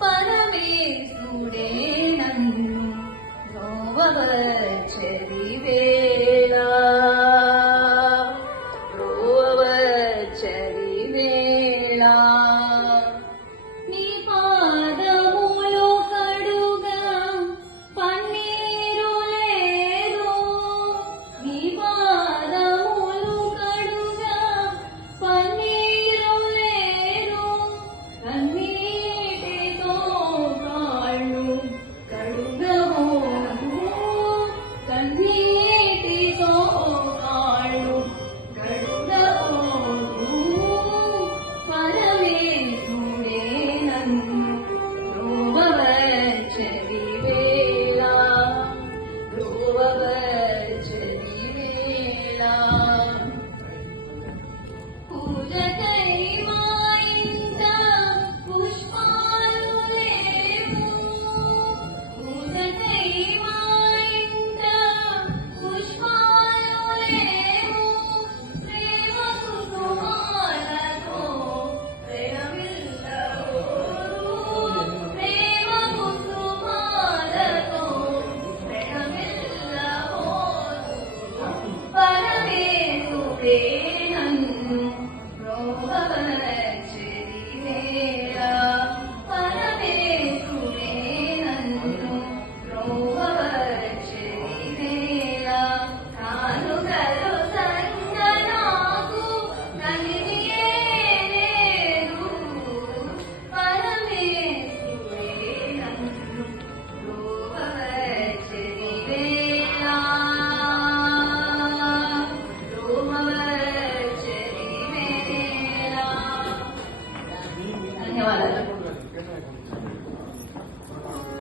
పరమేశుడే నన్ను బ్రోవవచ్చరి వేళ బ్రోవవచ్చరి వేళ నీ పాదములు కడుగా పన్నీరు లేదు నీ పాదములు కడుగా పన్నీరు లేదు కన్నీటితో కాళ్ళు కడుగబోను కన్నీటితో కాళ్ళు కడుగబోను పరమేశుడే నన్ను బ్రోవవచ్చరి వేళ బ్రోవవచ్చరి వేళ పూజకై మా ఇంట పుష్పాలు లేవు పూజకై మా ఇంట పుష్పాలు లేవు ప్రేమ కుసుమాలతో ప్రణమిల్లవోరు ప్రేమ కుసుమాలతో ప్రణమిల్లవోరు పరమేశుడే నన్ను బ్రోవవచ్చరి వేళ పరమేశుడే నన్ను బ్రోవవచ్చరి వేళ కానుకలు సంగ నాకు కలిగియే లేదు పరమేశుడే నన్ను బ్రోవవచ్చరి వేళ బ్రోవవచ్చరి వేళ ధన్యవాదాలు.